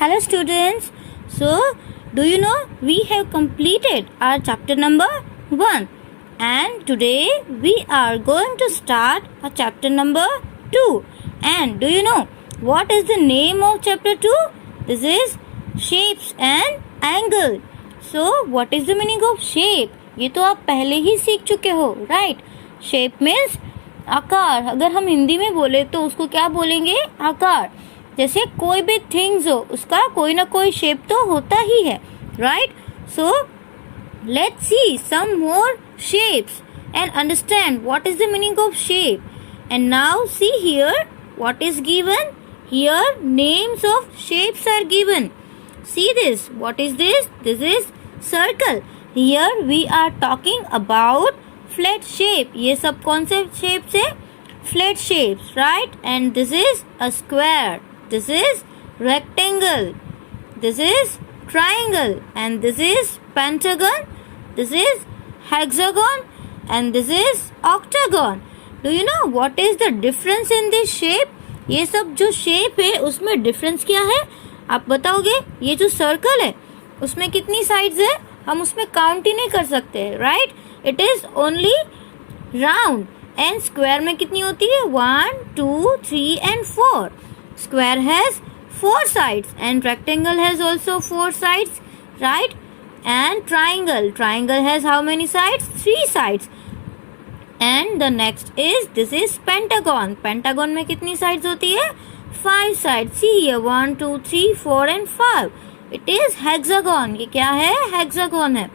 Hello students. So, do you know we have completed our chapter number 1 and today we are going to start our chapter number 2. And do you know what is the name of chapter 2? This is shapes and angle. So, what is the meaning of shape? ये तो आप पहले ही सीख चुके हो, right? Shape means आकार. अगर हम हिंदी में बोले तो उसको क्या बोलेंगे? आकार. जैसे कोई भी थिंग्स हो उसका कोई ना कोई शेप तो होता ही है, right? So let's see some more shapes and understand what is the meaning of shape. And now see here what is given. Here names of shapes are given. See this. What is this? This is circle. Here we are talking about flat shape. ये सब कौन से shapes है? Flat shapes, right? And this is a square. This is rectangle. This is triangle. And this is pentagon. This is hexagon. And this is octagon. Do you know what is the difference in this shape? ये सब जो shape है उसमें difference क्या है? आप बताओगे? ये जो circle है उसमें कितनी sides है? हम उसमें count ही नहीं कर सकते, right? It is only round. And square में कितनी होती है? 1, 2, 3 and 4. Square has 4 sides and rectangle has also 4 sides, right? And triangle has how many sides? 3 sides. And the next is this is pentagon. Pentagon में कितनी sides होती है? 5 sides. See here 1, 2, 3, 4 and 5. It is hexagon. ये क्या है? Hexagon है.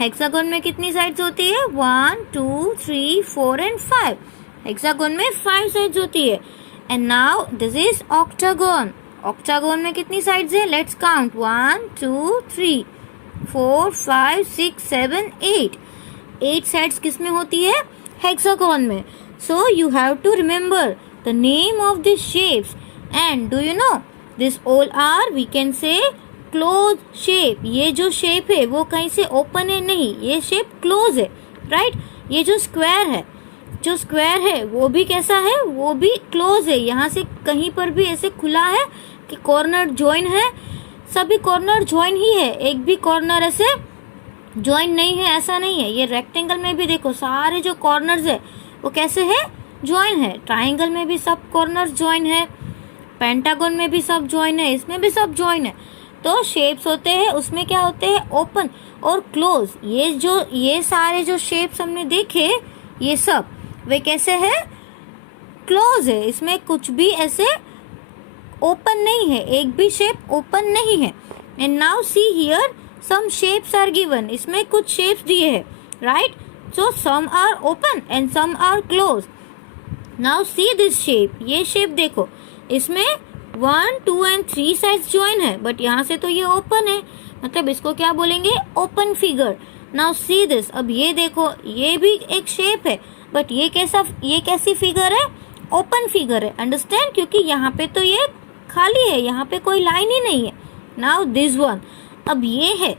Hexagon में कितनी sides होती है? 1, 2, 3, 4 and 5. Hexagon में 5 sides होती है. And now this is octagon. Octagon में कितनी sides है? Let's count. 1, 2, 3, 4, 5, 6, 7, 8. 8 sides किस में होती है? Hexagon में. So you have to remember the name of these shapes. And do you know this all are we can say closed shape. ये जो shape है वो कहीं से open है नहीं. ये shape close है, right? ये जो स्क्वायर है वो भी कैसा है? वो भी क्लोज है. यहाँ से कहीं पर भी ऐसे खुला है कि कॉर्नर ज्वाइन है. सभी कॉर्नर ज्वाइन ही है. एक भी कॉर्नर ऐसे ज्वाइन नहीं है, ऐसा नहीं है. ये रेक्टेंगल में भी देखो सारे जो कॉर्नर्स है वो कैसे है? ज्वाइन है. ट्राइंगल में भी सब कॉर्नर ज्वाइन है. पेंटागन में भी सब ज्वाइन है. इसमें भी सब ज्वाइन है. तो शेप्स होते हैं उसमें क्या होते हैं? ओपन और क्लोज. ये सारे जो शेप्स हमने देखे ये सब वे कैसे है? क्लोज है. इसमें कुछ भी ऐसे ओपन नहीं है. एक भी शेप ओपन नहीं है. And now see here some shapes are given. इसमें कुछ शेप्स दिए हैं, right? So some are open and some are close. Now see this shape. ये शेप देखो. इसमें 1, 2 एंड 3 साइड्स ज्वाइन है. बट यहाँ से तो ये ओपन है. मतलब इसको क्या बोलेंगे? Open figure. Now see this. अब ये देखो ये भी एक शेप है. बट ये कैसी फिगर है? ओपन फिगर है. अंडरस्टैंड? क्योंकि यहाँ पे तो ये खाली है. यहाँ पे कोई लाइन ही नहीं है. Now this one. अब ये है.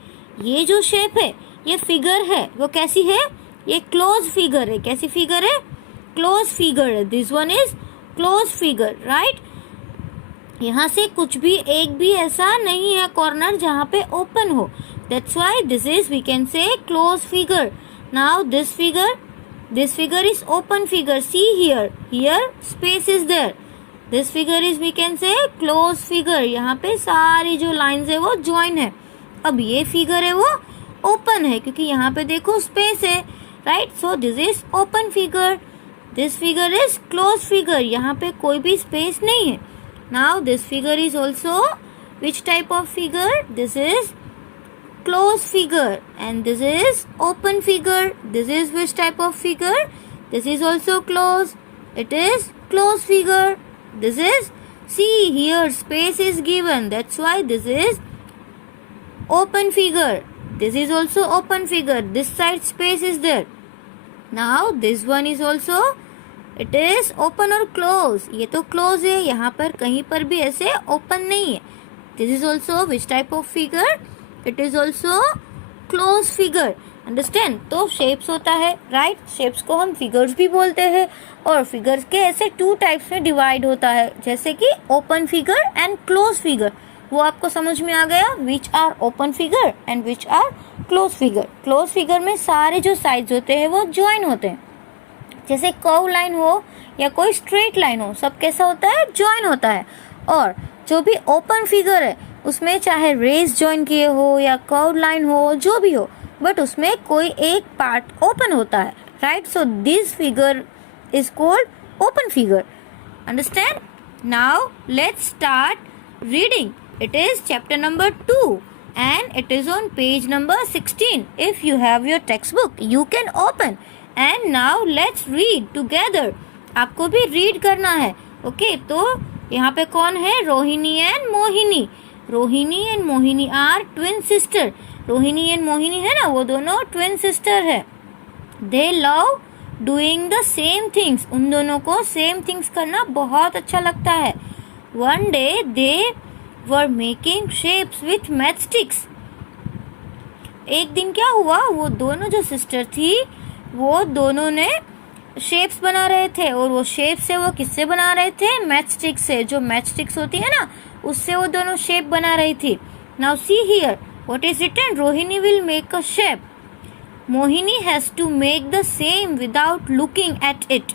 ये जो शेप है ये फिगर है वो कैसी है? ये क्लोज फिगर है. कैसी फिगर है? क्लोज फिगर है. This one is close figure, right? यहाँ से कुछ भी एक भी ऐसा नहीं है कॉर्नर जहाँ पे ओपन हो. That's why this is we can say close figure. Now this figure is open figure. See here space is there. This figure is we can say close figure. यहाँ पे सारी जो lines है वो join है. अब ये figure है वो open है क्योंकि यहाँ पे देखो space है, right? So this is open figure. This figure is close figure. यहाँ पे कोई भी space नहीं है. Now this figure is also which type of figure? This is close figure. And this is open figure. This is which type of figure? This is also close. It is close figure. This is, see here space is given. That's why this is open figure. This is also open figure. This side space is there. Now this one is also it is open or close. ये तो close है. यहाँ पर कहीं पर भी ऐसे open नहीं है. This is also which type of figure? It is also close figure. Understand? तो शेप्स होता है, राइट? शेप्स को हम फिगर्स भी बोलते हैं और फिगर्स के ऐसे 2 टाइप्स में डिवाइड होता है. जैसे कि open figure and close figure. वो आपको समझ में आ गया. Which are open figure and which are close figure. Close figure में सारे जो साइड्स होते हैं वो ज्वाइन होते हैं. जैसे कर्व लाइन हो या कोई स्ट्रेट लाइन हो, सब कैसा होता है, ज्वाइन होता है. और जो भी ओपन फिगर है उसमें चाहे रेज ज्वाइन किए हो या कर्व लाइन हो, जो भी हो, बट उसमें कोई एक पार्ट ओपन होता है, right. So this figure is called open figure. Understand. Now let's start reading. It is chapter number 2 and it is on page number 16. If you have your textbook you can open and now let's read together. आपको भी read करना है. Okay तो यहाँ पे कौन है, Rohini and Mohini. Rohini and Mohini are twin sister. Rohini and Mohini है ना, वो दोनों ट्विन सिस्टर है. They love doing the same things. उन दोनों को सेम थिंग्स करना बहुत अच्छा लगता है. One day they were making shapes with matchsticks. एक दिन क्या हुआ, वो दोनों जो सिस्टर थी वो दोनों ने शेप्स बना रहे थे. और वो शेप्स से वो किससे बना रहे थे, मैचस्टिक से. जो मैचस्टिक्स होती है ना, उससे वो दोनों शेप बना रही थी. Now see here what is written. Rohini will make a shape. Mohini has to make the same without looking at it.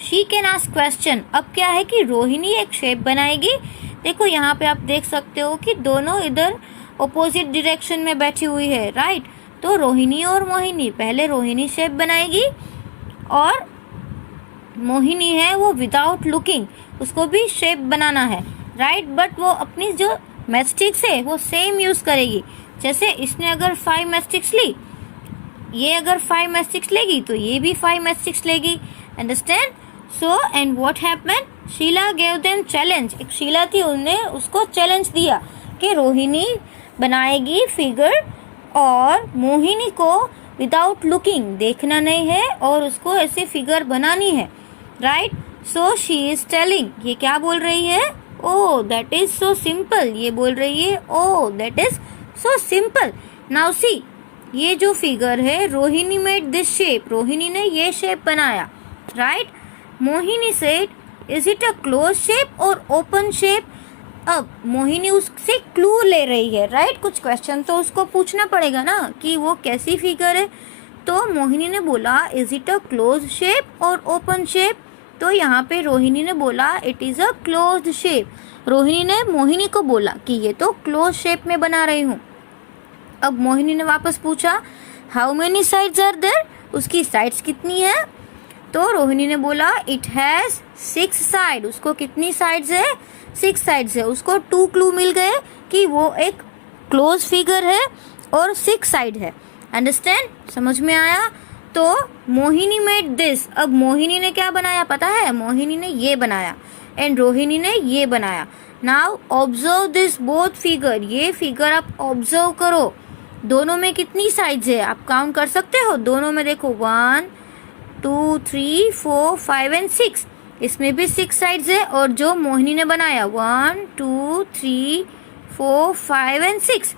She can ask question. अब क्या है कि रोहिणी एक शेप बनाएगी. देखो यहाँ पे आप देख सकते हो कि दोनों इधर ऑपोजिट डायरेक्शन में बैठी हुई है, राइट. तो रोहिणी और मोहिनी, पहले रोहिणी शेप बनाएगी और मोहिनी है वो विदाउट लुकिंग, उसको भी शेप बनाना है, राइट. बट वो अपनी जो मैचस्टिक्स है वो सेम यूज करेगी. जैसे इसने अगर 5 मैचस्टिक्स ली, ये अगर 5 मैचस्टिक्स लेगी तो ये भी 5 मैचस्टिक्स लेगी. Understand. So and what happened, Sheela gave them challenge. एक शीला थी, उन्होंने उसको चैलेंज दिया कि रोहिणी बनाएगी फिगर और मोहिनी को विदाउट लुकिंग, देखना नहीं है और उसको ऐसे फिगर बनानी है, right. So she is telling. ये क्या बोल रही है, oh that is so simple. ये बोल रही है oh that is so simple. Now see, ये जो फिगर है, Rohini made this shape. Rohini ने ये शेप बनाया, right. Mohini said is it a close shape और ओपन शेप. अब मोहिनी उससे क्लू ले रही है, राइट. कुछ क्वेश्चन तो उसको पूछना पड़ेगा ना कि वो कैसी फिगर है. तो मोहिनी ने बोला is it a close shape और ओपन शेप. तो यहाँ पे रोहिणी ने बोला it is a close shape. Rohini ने मोहिनी को बोला कि ये तो क्लोज शेप में बना रही हूँ. अब मोहिनी ने वापस पूछा how many sides are there. उसकी साइड्स कितनी है. तो रोहिणी ने बोला इट हैज 6 साइड. उसको कितनी साइड्स है, 6 साइड्स है. उसको 2 क्लू मिल गए कि वो एक क्लोज फिगर है और 6 साइड है. अंडरस्टैंड, समझ में आया. तो मोहिनी मेड दिस. अब मोहिनी ने क्या बनाया पता है, मोहिनी ने ये बनाया एंड रोहिणी ने ये बनाया. Now observe this both figure. ये फिगर आप ऑब्जर्व करो. दोनों में कितनी साइड्स है आप काउंट कर सकते हो. दोनों में देखो 1 2 3 4 5 एंड 6. इसमें भी 6 साइड्स है. और जो मोहिनी ने बनाया 1 2 3 4 5 एंड 6,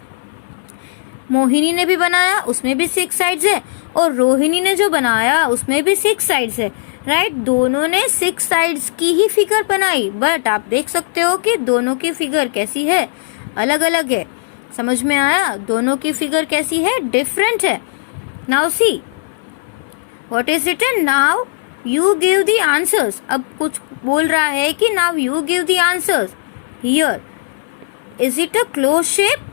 मोहिनी ने भी बनाया, उसमें भी 6 साइड्स है. और रोहिणी ने जो बनाया उसमें भी 6 साइड्स है, राइट. दोनों ने 6 साइड्स की ही फिगर बनाई. बट आप देख सकते हो कि दोनों की फिगर कैसी है, अलग अलग है. समझ में आया, दोनों की फिगर कैसी है, डिफरेंट है. Now see what is written. Now you give the answers. अब कुछ बोल रहा है कि now you give the answers. Here is it a close shape.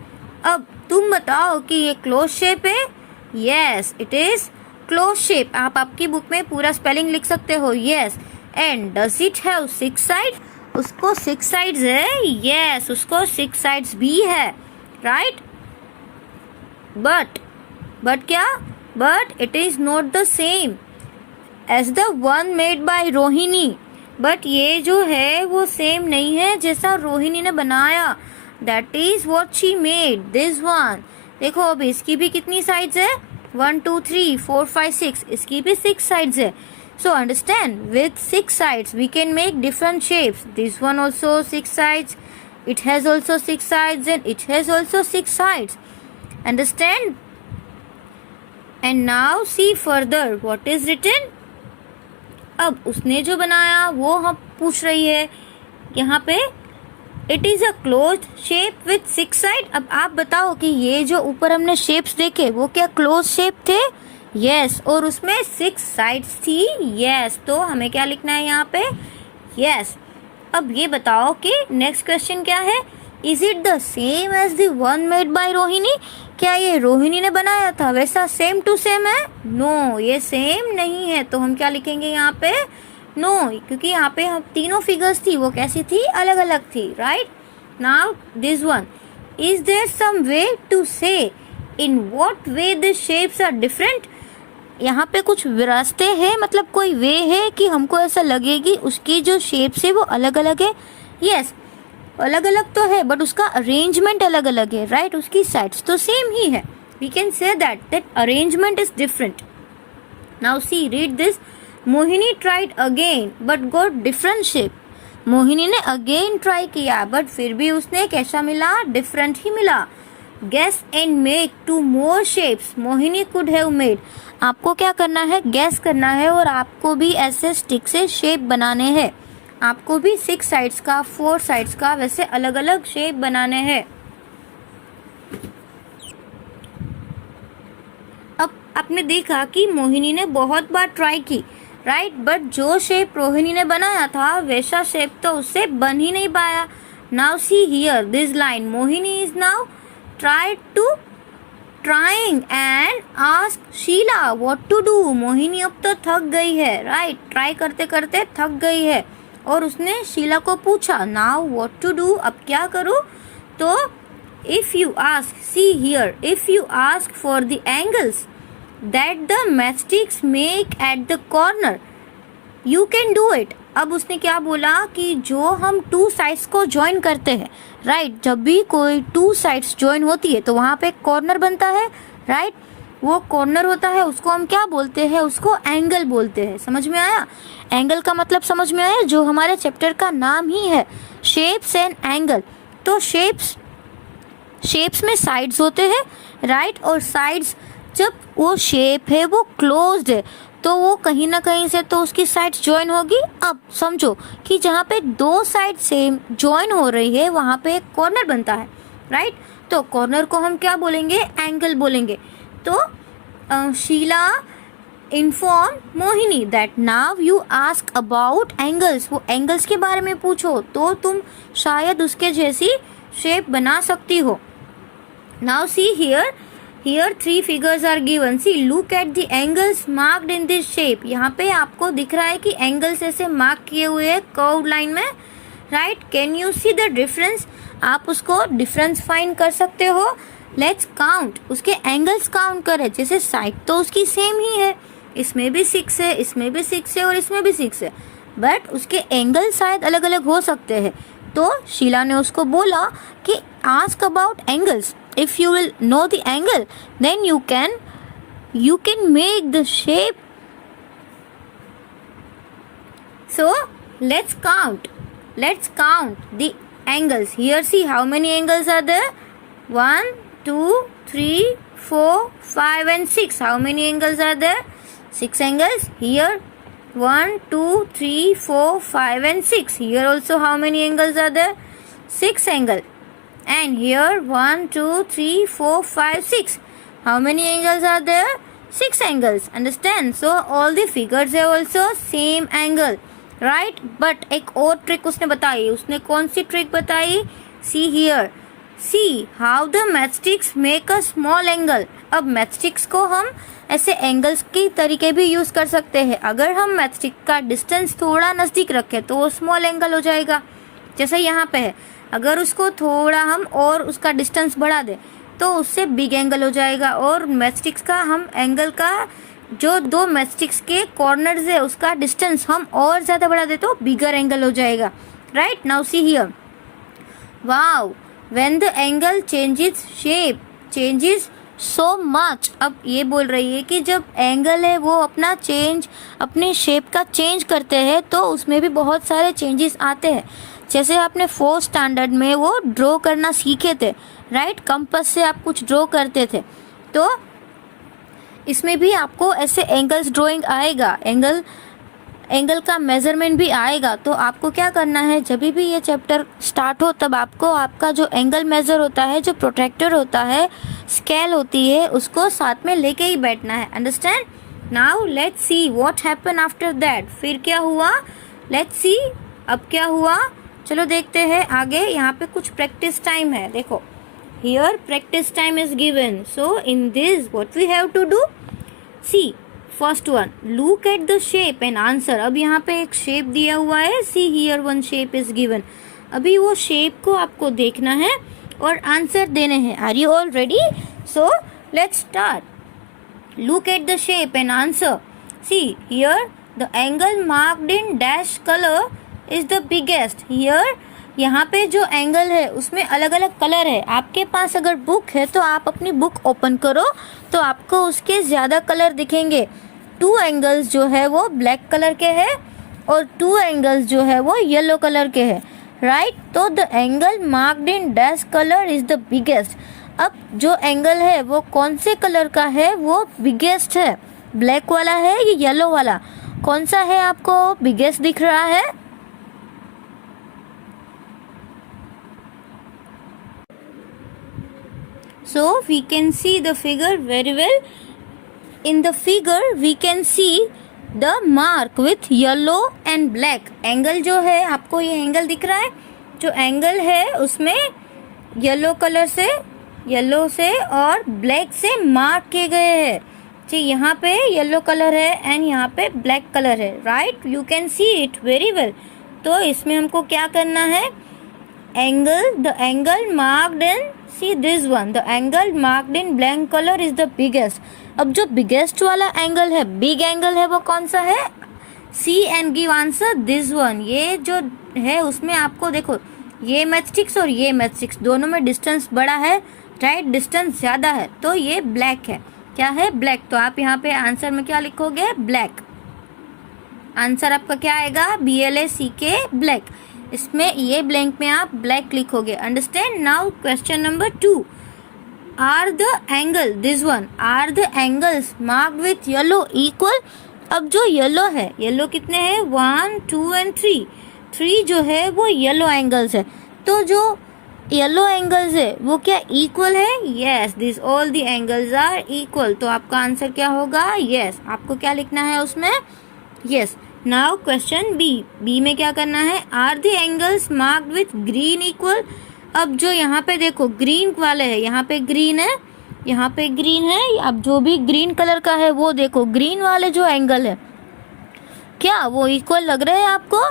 अब तुम बताओ कि ये क्लोज शेप है. Yes it is close shape. आप आपकी बुक में पूरा स्पेलिंग लिख सकते हो. Yes. And does it have 6 side. उसको 6 साइड्स है. यस उसको 6 साइड्स भी है, राइट. बट क्या, but it is not the same as the one made by Rohini. But ये जो है वो सेम नहीं है जैसा रोहिणी ने बनाया. That is what she made this one. देखो अब इसकी भी कितनी साइड्स है, 1 2 3 4 5 6. इसकी भी 6 साइड्स है. So understand, with 6 sides we can make different shapes. This one also 6 sides. It has also 6 sides and it has also 6 sides. Understand? And now see further what is written. अब उसने जो बनाया वो हम पूछ रही है. यहाँ पे it is a closed shape with 6 side. अब आप बताओ कि ये जो ऊपर हमने शेप्स देखे वो क्या क्लोज शेप थे? यस, और उसमें 6 साइड्स थी। यस, तो हमें क्या लिखना है यहाँ पे? यस। अब ये बताओ कि नेक्स्ट क्वेश्चन क्या है? Is it the same as the one made by Rohini? क्या ये रोहिणी ने बनाया था वैसा सेम टू सेम है? नो, ये सेम नहीं है। तो हम क्या लिखेंगे यहाँ पे? नो, क्योंकि यहाँ पे हम तीनों फिगर्स थी वो कैसी थी? अलग अलग थी, right? Now this one, is there some way to say in what way the shapes are different? यहाँ पे कुछ रास्ते हैं, मतलब कोई वे है कि हमको ऐसा लगेगी उसकी जो शेप्स है वो अलग अलग है? यस, अलग अलग तो है बट उसका अरेंजमेंट अलग अलग है, राइट? उसकी साइड्स तो सेम ही है। We can say that arrangement is different. Now see, read this. Mohini tried again but got different shape. Mohini ने अगेन ट्राई किया बट फिर भी उसने कैसा मिला? डिफरेंट ही मिला। Guess and make 2 more shapes Mohini could have made. आपको क्या करना है? गैस करना है और आपको भी ऐसे स्टिक से शेप बनाने हैं। आपको भी 6 साइड्स का, 4 साइड्स का वैसे अलग अलग शेप बनाने हैं। अब आपने देखा कि मोहिनी ने बहुत बार ट्राई की, राइट? बट जो शेप रोहिणी ने बनाया था वैसा शेप तो उससे बन ही नहीं पाया। Now see here this line, Mohini is now trying and ask Sheela what to do। Mohini अब तो थक गई है, राइट? ट्राई करते करते थक गई है और उसने शीला को पूछा नाउ what to do, अब क्या करूँ? तो if you ask, see here, if you ask for the angles that the matchsticks make at the corner, you can do it। अब उसने क्या बोला कि जो हम 2 साइड्स को ज्वाइन करते हैं, राइट? जब भी कोई 2 साइड्स ज्वाइन होती है तो वहाँ पे कॉर्नर बनता है, राइट? वो कॉर्नर होता है, उसको हम क्या बोलते हैं? उसको एंगल बोलते हैं। समझ में आया? एंगल का मतलब समझ में आया? जो हमारे चैप्टर का नाम ही है, शेप्स एंड एंगल। तो शेप्स में साइड्स होते हैं, राइट? और साइड्स, जब वो शेप है वो क्लोज्ड है तो वो कहीं ना कहीं से तो उसकी साइड्स ज्वाइन होगी। अब समझो कि जहाँ पे 2 साइड सेम ज्वाइन हो रही है वहाँ पे एक कॉर्नर बनता है, राइट? तो कॉर्नर को हम क्या बोलेंगे? एंगल बोलेंगे। तो Sheela inform Mohini that now you ask about angles. वो एंगल्स के बारे में पूछो तो तुम शायद उसके जैसी शेप बना सकती हो। Now see Here 3 figures are given. See, look at the angles marked in this shape. यहाँ पे आपको दिख रहा है कि एंगल्स ऐसे मार्क किए हुए हैं कर्व्ड लाइन में, right? Can you see the difference? आप उसको डिफरेंस फाइंड कर सकते हो। लेट्स काउंट, उसके एंगल्स काउंट करें। जैसे साइड तो उसकी सेम ही है, इसमें भी 6 है, इसमें भी 6 है और इसमें भी 6 है, बट उसके एंगल शायद अलग अलग हो सकते हैं। तो शीला ने उसको बोला कि ask about angles. If you will know the angle, then you can make the shape. So let's count the angles. Here see how many angles are there? 1, 2, 3, 4, 5 and 6. How many angles are there? 6 angles. Here 1, 2, 3, 4, 5 and 6. Here also how many angles are there? 6 angles. And here 1, 2, 3, 4, 5, 6. How many angles are there? 6 angles. Understand? So all the figures are also same angle, right? But एक और trick उसने बताई। उसने कौन सी trick बताई? See here. See how the matchsticks make a small angle. अब matchsticks को हम ऐसे एंगल्स के तरीके भी यूज कर सकते हैं। अगर हम मैचस्टिक का डिस्टेंस थोड़ा नजदीक रखें तो वो स्मॉल एंगल हो जाएगा। जैसे यहाँ पे है, अगर उसको थोड़ा हम और उसका डिस्टेंस बढ़ा दें तो उससे बिग एंगल हो जाएगा। और मैचस्टिक्स का हम एंगल का जो 2 मैचस्टिक्स के कॉर्नर्स है उसका डिस्टेंस हम और ज़्यादा बढ़ा दें तो बिगर एंगल हो जाएगा, right? Now see here, wow, when the angle changes shape changes so much. अब ये बोल रही है कि जब एंगल है वो अपने शेप का चेंज करते हैं तो उसमें भी बहुत सारे चेंजेस आते हैं। जैसे आपने 4th स्टैंडर्ड में वो ड्रॉ करना सीखे थे, राइट? कंपास से आप कुछ ड्रॉ करते थे, तो इसमें भी आपको ऐसे एंगल्स ड्राइंग आएगा। एंगल एंगल का मेजरमेंट भी आएगा। तो आपको क्या करना है, जब भी ये चैप्टर स्टार्ट हो तब आपको आपका जो एंगल मेजर होता है, जो प्रोट्रैक्टर होता है, स्केल होती है, उसको साथ में लेके ही बैठना है। Understand? Now let's see what happen after that. फिर क्या हुआ, लेट्स सी अब क्या हुआ, चलो देखते हैं आगे। यहाँ पे कुछ प्रैक्टिस टाइम है, देखो here practice time is given. So in this what we have to do, see first one, look at the shape and answer. अब यहाँ पे एक शेप दिया हुआ है, see here one shape is given. अभी वो शेप को आपको देखना है और आंसर देने हैं। Are you all ready? So let's start. Look at the shape and answer. See here the angle marked in dash colour is the biggest. Here यहाँ पे जो एंगल है उसमें अलग अलग कलर है। आपके पास अगर बुक है तो आप अपनी बुक ओपन करो तो आपको उसके ज़्यादा कलर दिखेंगे। 2 एंगल्स जो है वो ब्लैक कलर के हैं और 2 एंगल्स जो है वो येलो कलर के हैं, राइट? तो the angle marked in dash colour is the biggest. अब जो एंगल है वो कौन से कलर का है, वो बिगेस्ट है, ब्लैक वाला है या येलो वाला, कौन सा है आपको बिगेस्ट दिख रहा है? So we can see the figure very well. In the figure we can see the mark with yellow and black. Angle जो है, आपको ये एंगल दिख रहा है, जो एंगल है उसमें येलो कलर से, येलो से और ब्लैक से मार्क किए गए हैं। ठीक, यहाँ पे येलो कलर है एंड यहाँ पे ब्लैक कलर है, right? You can see it very well. तो इसमें हमको क्या करना है, angle, the angle marked in, see this one, the angle marked in black colour is the biggest. अब जो बिगेस्ट वाला एंगल है, बिग एंगल है, वो कौन सा है? See and give answer this one. ये जो है उसमें आपको देखो, ये मैथस्टिक्स और ये मैथस्टिक्स दोनों में डिस्टेंस बड़ा है, राइट? डिस्टेंस ज़्यादा है, तो ये ब्लैक है। क्या है? ब्लैक। तो आप यहाँ पे आंसर में क्या लिखोगे? ब्लैक। आंसर आपका क्या आएगा? BLACK, black. इसमें ये ब्लैंक में आप ब्लैक लिखोगे। Understand? Now question number 2, are the angle, this one, are the angles marked with yellow equal. अब जो येलो है, येलो कितने हैं? 1, 2 एंड 3। 3 जो है वो येलो एंगल्स है। तो जो येलो एंगल्स है वो क्या इक्वल है? Yes, this all the angles are equal. तो आपका आंसर क्या होगा? यस। आपको क्या लिखना है उसमें? यस। नाउ क्वेश्चन बी में क्या करना है? Are the angles marked with green equal. अब जो यहाँ पे देखो ग्रीन वाले है, यहाँ पे ग्रीन है, यहाँ पे ग्रीन है। अब जो भी ग्रीन कलर का है वो देखो, ग्रीन वाले जो एंगल है क्या वो इक्वल लग रहे हैं आपको?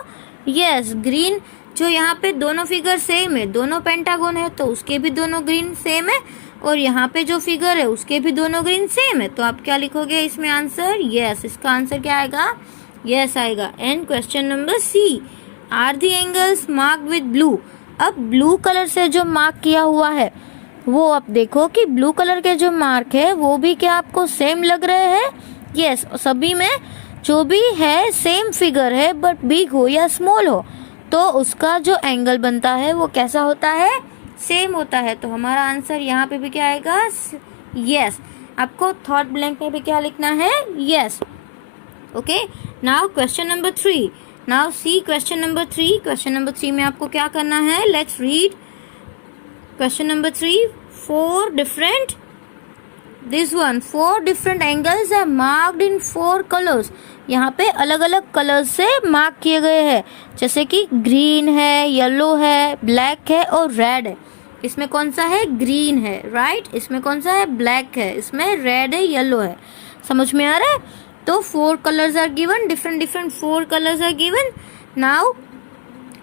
यस, ग्रीन जो यहाँ पे दोनों फिगर सेम है, दोनों पेंटागन है तो उसके भी दोनों ग्रीन सेम है, और यहाँ पे जो फिगर है उसके भी दोनों ग्रीन सेम है। तो आप क्या लिखोगे इसमें आंसर? यस। इसका आंसर क्या आएगा? यस आएगा। And question number C, are the angles marked with blue. अब ब्लू कलर से जो मार्क किया हुआ है वो आप देखो कि ब्लू कलर के जो मार्क है वो भी क्या आपको सेम लग रहे हैं? यस, सभी में जो भी है सेम फिगर है, बट बिग हो या स्मॉल हो तो उसका जो एंगल बनता है वो कैसा होता है? सेम होता है। तो हमारा आंसर यहाँ पे भी क्या आएगा? यस। आपको थर्ड ब्लैंक में भी क्या लिखना है? Yes. Okay, now question number 3। Now see question number 3। Question number 3 में आपको क्या करना है? Let's read question number 3। 4 different, this one, 4 different angles are marked in 4 colors। यहाँ पे अलग अलग कलर्स से मार्क किए गए हैं, जैसे कि ग्रीन है, येलो है, ब्लैक है और रेड है। इसमें कौन सा है? ग्रीन है, राइट? इसमें कौन सा है? ब्लैक है। इसमें रेड है, येलो है। समझ में आ रहा है? तो 4 colors are given, different 4 colors are given। Now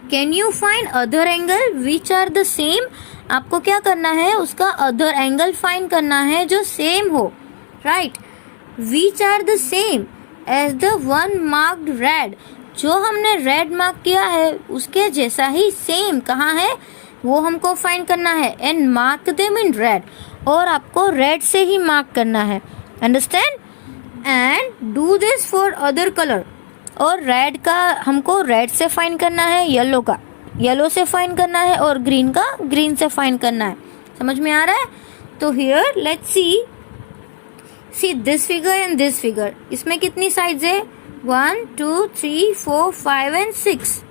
can you find other angle which are the same? आपको क्या करना है? उसका अदर एंगल फाइंड करना है जो सेम हो, right? which are the same as the one marked red। जो हमने रेड मार्क किया है उसके जैसा ही सेम कहाँ है वो हमको फाइंड करना है। And mark them in red, और आपको रेड से ही मार्क करना है। Understand? And do this for other colour. और रेड का हमको रेड से फाइंड करना है, येलो का येलो से फाइंड करना है, और ग्रीन का ग्रीन से फाइंड करना है। समझ में आ रहा है? तो here let's see this figure and this figure. इसमें कितनी साइड्स है? 1 2 3 4 5 and 6.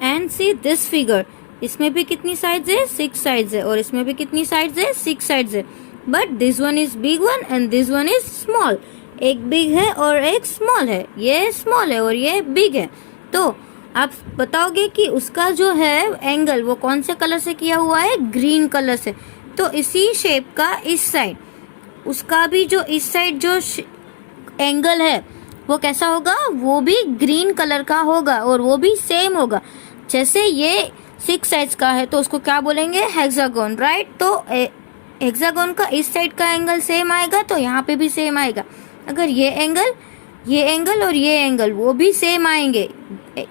And see this figure, इसमें भी कितनी साइड्स है? 6 साइड्स है, और इसमें भी कितनी साइड्स है? 6 साइड्स है. But this one is big one and this one is small. एक बिग है और एक स्मॉल है. ये स्मॉल है और ये बिग है. तो आप बताओगे कि उसका जो है एंगल वो कौन से कलर से किया हुआ है? ग्रीन कलर से. तो इसी शेप का इस साइड, उसका भी जो इस साइड जो एंगल है वो कैसा होगा? वो भी ग्रीन कलर का होगा और वो भी सेम होगा. जैसे ये 6 साइड्स का है तो उसको क्या बोलेंगे? Hexagon, right? तो हेक्सागोन का इस साइड का एंगल सेम आएगा तो यहाँ पे भी सेम आएगा. अगर ये एंगल और ये एंगल वो भी सेम आएंगे,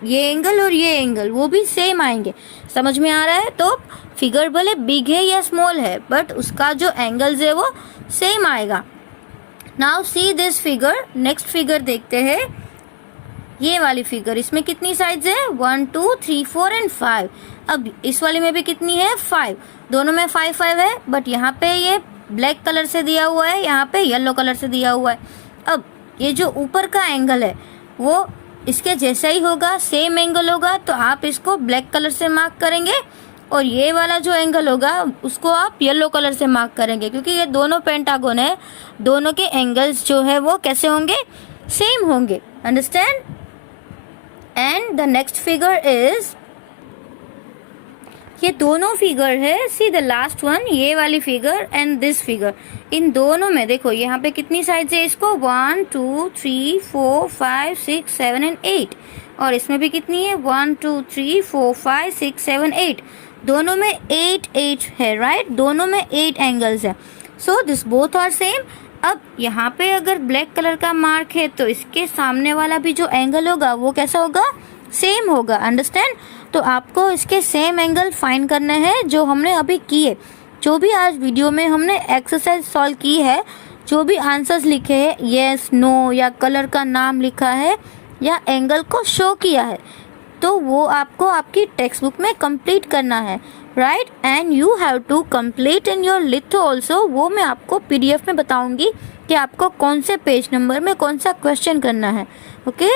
ये एंगल और ये एंगल वो भी सेम आएंगे. समझ में आ रहा है? तो फिगर भले बिग है या स्मॉल है बट उसका जो एंगल्स है वो सेम आएगा. Now see this figure. Next figure देखते हैं. ये वाली फिगर, इसमें कितनी साइड्स है? 1 2 3 4 एंड 5. अब इस वाली में भी कितनी है? 5. दोनों में 5 5 है, बट यहाँ पे ये ब्लैक कलर से दिया हुआ है, यहाँ पे येलो कलर से दिया हुआ है. अब ये जो ऊपर का एंगल है वो इसके जैसा ही होगा, सेम एंगल होगा, तो आप इसको ब्लैक कलर से मार्क करेंगे. और ये वाला जो एंगल होगा उसको आप येलो कलर से मार्क करेंगे, क्योंकि ये दोनों पेंटागन है. दोनों के एंगल्स जो है वो कैसे होंगे? सेम होंगे. Understand? And the next figure is, ये दोनों फिगर है. सी द लास्ट वन, ये वाली फिगर एंड दिस फिगर. इन दोनों में देखो यहाँ पे कितनी साइड्स है इसको? 1 2 3 4 5 6 7 एंड 8. और इसमें भी कितनी है? 1 2 3 4 5 6 7 8. दोनों में 8 8 है, राइट? दोनों में 8 एंगल्स है. So this both are same. अब यहाँ पे अगर ब्लैक कलर का मार्क है तो इसके सामने वाला भी जो एंगल होगा वो कैसा होगा? सेम होगा. अंडरस्टैंड? तो आपको इसके सेम एंगल फाइंड करने हैं जो हमने अभी किए. जो भी आज वीडियो में हमने एक्सरसाइज सॉल्व की है, जो भी आंसर्स लिखे हैं, येस नो या कलर का नाम लिखा है या एंगल को शो किया है, तो वो आपको आपकी टेक्स्ट बुक में कंप्लीट करना है, right? And you have to complete in your litho also. वो मैं आपको PDF में बताऊंगी कि आपको कौन से पेज नंबर में कौन सा क्वेश्चन करना है. ओके?